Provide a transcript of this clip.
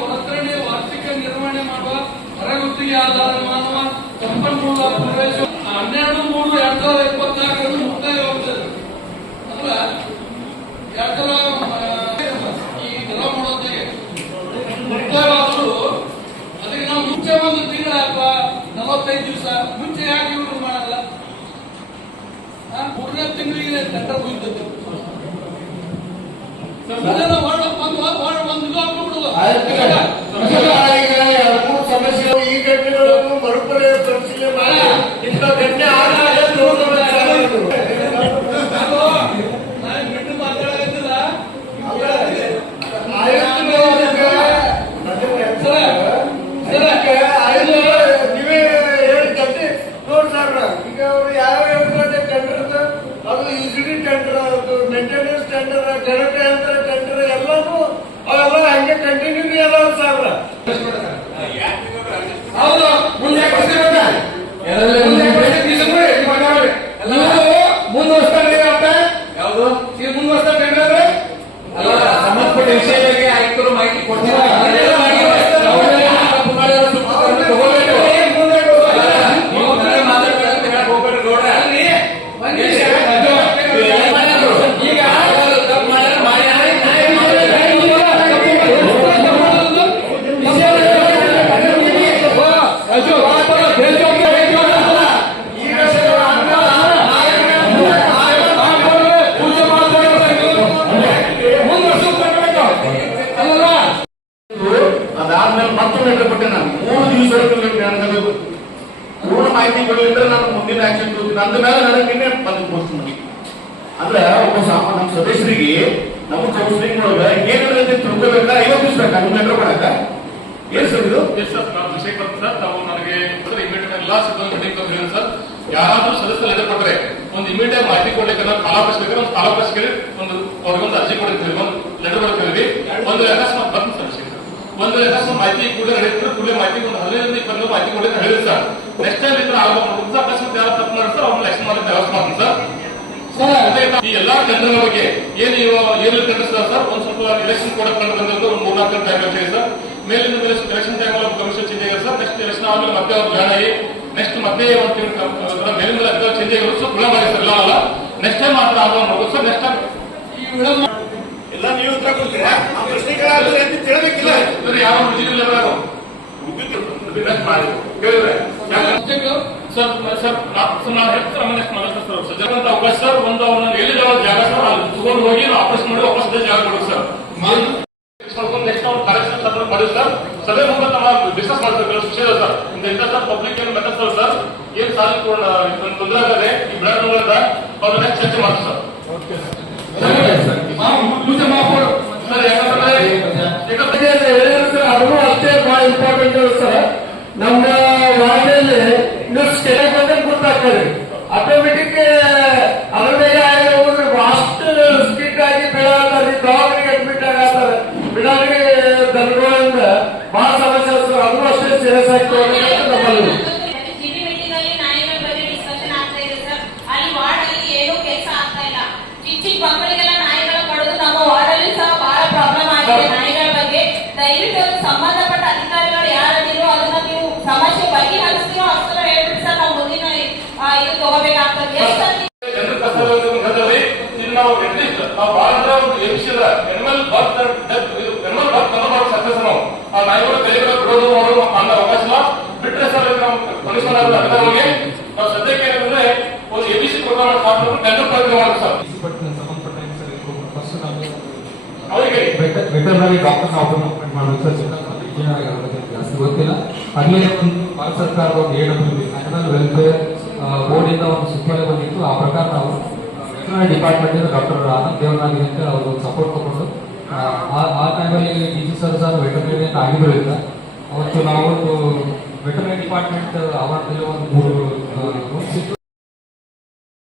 ಹೊರತರಣೆ ವಾರ್ಷಿಕ ನಿರ್ವಹಣೆ ಮಾಡುವ ಹೊರಗುತ್ತಿಗೆ ಆಧಾರ ಮಾನವ ಸಂಪನ್ಮೂಲ ಪ್ರವೇಶ 12/3/2024 ಮುಕ್ತಾಯವಾಗುತ್ತದೆ. ಅಂದ್ರೆ 2000 ಈ ನೆಲ ಮಾಡೋದಿಗೆ ಮುಕ್ತಾಯವಾದರೂ ಅದಕ್ಕೆ ನಾವು ಮುಂಚೆ ಒಂದು ತಿಂಗಳ ಅಥವಾ 45 ದಿವಸ ಮುಂಚೆ ಯಾಕೆ ಇವರು ಮಾಡಲ್ಲ? 3ನೇ ತಿಂಗಳಿಗೆ ಟೆಂಡರ್ ಹೋಗಿದ್ದದ್ದು ಸಮಸ್ಯೆ ಈ ಘಟನೆಗಳನ್ನು ಮರುಪಡೆ ಪರಿಶೀಲನೆ ಮಾಡಿ ಇಂಥ ಘಟನೆ ನೀವೇ ಹೇಳಿ ನೋಡಿ ಸರ್. ಈಗ ಅವರು ಯಾವ ಟೆಂಡರ್ ಅದು ಯುಸಿಡಿ ಟೆಂಡರ್, ಅದು ಮೇಂಟೆನೆನ್ಸ್ ಟೆಂಡರ್, ಗಣಕಯಂತ್ರ ಟೆಂಡರ್ ಎಲ್ಲಾನು ಅವೆಲ್ಲ ಹಂಗೆ ಕಂಟಿನ್ಯೂ ಎಲ್ಲ ಸರ್. ಹೌದು, ಮುಂದುವರ್ಸ್ತಾರೆ ಯಾವುದು ಈಗ ಮುಂದುವರ್ಸ್ತಾರೆ ಟೆಂಡರ್ ಅಲ್ಲ, ಸಂಬಂಧಪಟ್ಟ ವಿಷಯಗಳಿಗೆ ಆಯುಕ್ತರು ಮಾಹಿತಿ ಕೊಡ್ತಾರೆ. ಅದಾದ್ಮೇಲೆ ಮತ್ತೊಂದು ಲೆಟರ್ ಕೊಟ್ಟೆ ನಾನು 3 ದಿವಸ ಪೂರ್ಣ ಮಾಹಿತಿ ಕೊಡಲಿದ್ರೆ ನಾನು ಮುಂದಿನ ಆಕ್ಷನ್ ತಗೋತೀನಿ. ಅಂದ ಮೇಲೆ ನನಗೆ ನಿನ್ನೆ ಬಂದು ತೋರಿಸ್ತೀನಿ. ಅಂದ್ರೆ ಒಬ್ಬ ನಮ್ಮ ಸದಸ್ಯರಿಗೆ ನಮ್ಮ ಕೌನ್ಸಿಲಿಂಗ್ ಒಳಗೆ ಏನಿದೆ ತಿಳ್ಕೋಬೇಕ 50 ದಿವಸ ಬೇಕಾ ನಿಮ್ಮ ಲೆಟರ್ ಕೊಡಕ? ಏನ್ ಸರ್ ಇದು? ನಾನು ವಿಷಯ ಸರ್ ತಾವು ನನಗೆ ಇಮಿಡಿಯೇಟ್ ಎಲ್ಲಾ ಸಿಬ್ಬಂದಿ ಸರ್ ಯಾರಾದ್ರೂ ಸದಸ್ಯರು ಲೆಟರ್ ಕೊಟ್ಟರೆ ಒಂದು ಇಮಿಡಿಯೇಟ್ ಮಾಹಿತಿ ಕೊಡ್ಲಿಕ್ಕೆ ಕಾಲಾವಕಾಶ ಒಂದು ಕಾಲಾವಕಾಶ ಒಂದು ಅವ್ರಿಗೊಂದು ಅರ್ಜಿ ಕೊಡ್ತೀವಿ, ಒಂದು ಲೆಟರ್ ಕೊಡ್ತೀವಿ. ಒಂದು ಅಕಸ್ಮಾತ್ ಬರ್ತೀನಿ ಸರ್, ಒಂದು ಅಕಸ್ಮಾತ್ ಮಾಹಿತಿ ಕೂಡ ಹೇಳಿದ್ರೆ ಕೂಡಲೇ ಮಾಹಿತಿ ಒಂದು 15 20 ಮಾಹಿತಿ ಕೊಡಲಿಕ್ಕೆ ಹೇಳಿದ್ರು ಸರ್. ನೆಕ್ಸ್ಟ್ ಟೈಮ್ ಇದ್ರೆ ಆಗ್ಬೋದು ಅಕಸ್ಮಾತ್ ಯಾರು ತಪ್ಪು ಮಾಡಿ ಸರ್ ಅವ್ರನ್ನ ಎಕ್ಸ್ಟ್ ಮಾಡಲಿಕ್ಕೆ ವ್ಯವಸ್ಥೆ ಮಾಡ್ತೀನಿ ಸರ್. ಈ ಎಲ್ಲಾ ಟೆಂಡರ್ ಬಗ್ಗೆ ಏನು ಟೆಂಡರ್ ಸರ್ ಒಂದ್ ಸ್ವಲ್ಪ ಎಲೆಕ್ಷನ್ ಕೂಡ ಕಂಡು ಬಂದಿದ್ದು ಒಂದು 3-4 ಟೈಮ್ ಆಗ್ತದೆ ಸರ್. ಮೇಲಿಂದ ಮೇಲೆ ಎಲೆಕ್ಷನ್ ಟೈಮ್ ಕಮಿಷನ್ ಚೇಂಜ್ ಆಗಿದೆ ಸರ್. ನೆಕ್ಸ್ಟ್ ಎಲೆಕ್ಷನ್ ಆದ್ಮೇಲೆ ಮತ್ತೆ ಅವ್ರು ಜಾಯ್ನ್ ಆಗಿ ನೆಕ್ಸ್ಟ್ ಮತ್ತೆ ಒಂದು ತಿಂಗಳು ಮೇಲಿಂದ ಚೇಂಜ್ ಆಗಿರೋದು ಸರ್. ವಿಳಂಬ ಆಗಿದೆ ಸರ್. ಇಲ್ಲ ನೆಕ್ಸ್ಟ್ ಟೈಮ್ ಮಾತ್ರ ಆಗೋದು ಸರ್. ನೆಕ್ಸ್ಟ್ ಟೈಮ್ ಈ ವಿಳಂಬ ಎಲ್ಲ ನೀವು ಉತ್ತರ ಕೊಡ್ತೀರಾ? ಆ ಪ್ರಶ್ನೆಗಳಾದ್ರೆ ಅಂತ ತಿಳಬೇಕಿಲ್ಲ. ಯಾವ ಸಜ್ಜಂತ ಅವಕಾಶ ಸರ್. ಒಂದು ಅವ್ರನ್ನ ಎಲ್ಲಿ ಜಾಗ ಸರ್ ಅಲ್ಲಿ ತಗೊಂಡು ಹೋಗಿ ನಾವು ಆಪರೇಷನ್ ಮಾಡಿ ವಾಪಸ್ ಜಾಗ ಕೊಡೋದು ಸರ್. ನೆಕ್ಸ್ಟ್ ಅವ್ರು ಕರೆಕ್ಷನ್ ಸರ್ ಮಾಡಿ ಸರ್. ಸಭೆ ಮುಂದೆ ನಮ್ಮ ಡಿಸ್ಕಸ್ ಮಾಡ್ತಾರೆ ವಿಷಯ ಸರ್. ಇಂಥ ಸರ್ ಪಬ್ಲಿಕ್ ಏನು ಮೆಥಡ್ ಸರ್ ಏನ್ ಸಾಲಿ ತೊಂದರೆ ಆಗದೆ ಈ ಬ್ಲಡ್ ಅವ್ರ ನೆಕ್ಸ್ಟ್ ಚರ್ಚೆ ಮಾಡ್ತಾರೆ ಸರ್. ಸರ್ ಯಾಕಂದ್ರೆ ಅದು ಅಷ್ಟೇ ಬಹಳ ಇಂಪಾರ್ಟೆಂಟ್ ಸರ್. ನಮ್ಮ ವಾರ್ಡಲ್ಲಿ ನೀವು ಸ್ಟೇಟ್ ಬಂದ್ರೆ ಗೊತ್ತಾಗ್ತದೆ ಆಟೋಮೆಟಿಕ್ ಅದ್ರ ಮೇಲೆ ಹೋದ್ರೆ ಅಷ್ಟು ಸ್ಟ್ರಿಕ್ಟ್ ಆಗಿ ಬೀಳಾಗ್ತಾರೆ. ದವಾಖಾನೆಗೆ ಅಡ್ಮಿಟ್ ಆಗತ್ತಾರೆ. ಬಿಡಾರಿಗೆ ದನಗಳಿಂದ ಬಹಳ ಸಮಸ್ಯೆ ಸರ್. ಅದು ಅಷ್ಟೇ ಸೀರಿಯಸ್ ಆಗಿ ನಮ್ಮಲ್ಲಿ ಮಕ್ಕಳಿಗೆಲ್ಲ ನಾಯಿಗಳ ಕೊಡೋದು ನಮ್ಮ ವಾರ್ಡಲ್ಲಿ ಸಹ ಬಹಳ ಪ್ರಾಬ್ಲಮ್ ಆಗಿದೆ. ನಾಯಿಗಳ ಬಗ್ಗೆ ದಯವಿಟ್ಟು ಸಂಬಂಧಪಟ್ಟ ಅಧಿಕಾರಿಗಳು ಯಾರಿರೋ ಅದನ್ನ ನೀವು ಸಮಸ್ಯೆ ಬಗೆಹರಿಸ್ತೀರೋ ಅಷ್ಟರ ಹೇಳ್ಬಿಟ್ಟು ಸರ್ ನಾವು ಮುಂದಿನ ಇದು ತಗೋಬೇಕಾಗ್ತದೆ. ನಾವು ಬಹಳ ಎನಿಮಲ್ ಬರ್ತ್ ಸಕ್ಸಸ್ ನಾವು ಆ ನಾಯಿಗಳು ಬೆಲೆಗಳ ಬಿಡೋದು ಮಾಡೋದು ಅನ್ನೋ ಅವಕಾಶ ಬಿಟ್ಟರೆ ಸರ್ ನಾವು ಪೊಲೀಸರ ಅಧಿಕಾರಿಗೆ ನಾವು ಸದ್ಯಕ್ಕೆ ಏನಂದ್ರೆ ಒಂದು ಎಬಿಸಿ ಪ್ರೋಗ್ರಾಮ್ ಮಾಡ್ಕೊಂಡು ಟೆಂಡರ್ ಪ್ರಯತ್ನ ಮಾಡೋದು ಸರ್. ವೆಟರ್ನರಿ ಡಾಕ್ಟರ್ ಅಪಾಯಿಂಟ್ಮೆಂಟ್ ಮಾಡಬೇಕು ಸರ್. ಜಾಸ್ತಿ ಗೊತ್ತಿಲ್ಲ. ಅಲ್ಲೇ ಒಂದು ಭಾರತ ಸರ್ಕಾರದ ಒಂದು AWB ಅನಿಮಲ್ ವೆಲ್ಫೇರ್ ಬೋರ್ಡ್ ಇಂದ ಒಂದು ಸುತ್ತೋಲೆ ಬಂದಿತ್ತು. ಆ ಪ್ರಕಾರ ನಾವು ವೆಟರ್ನರಿ ಡಿಪಾರ್ಟ್ಮೆಂಟ್ ಇಂದ ಡಾಕ್ಟರ್ ಆನಂದ್ ದೇವನಾಗಿ ಅಂತ ಅವರು ಸಪೋರ್ಟ್ ತಗೊಂಡು ಆ ಟೈಮಲ್ಲಿ DC ಸರ್ ವೆಟರ್ನರಿಯನ್ ಆಗಿರೋದ್ರಿಂದ ಅವತ್ತು ನಾವು ವೆಟರ್ನರಿ ಡಿಪಾರ್ಟ್ಮೆಂಟ್ ಆವರಣದಲ್ಲಿ ಒಂದು 3 ರೂಮ್ಸ್ ಇತ್ತು.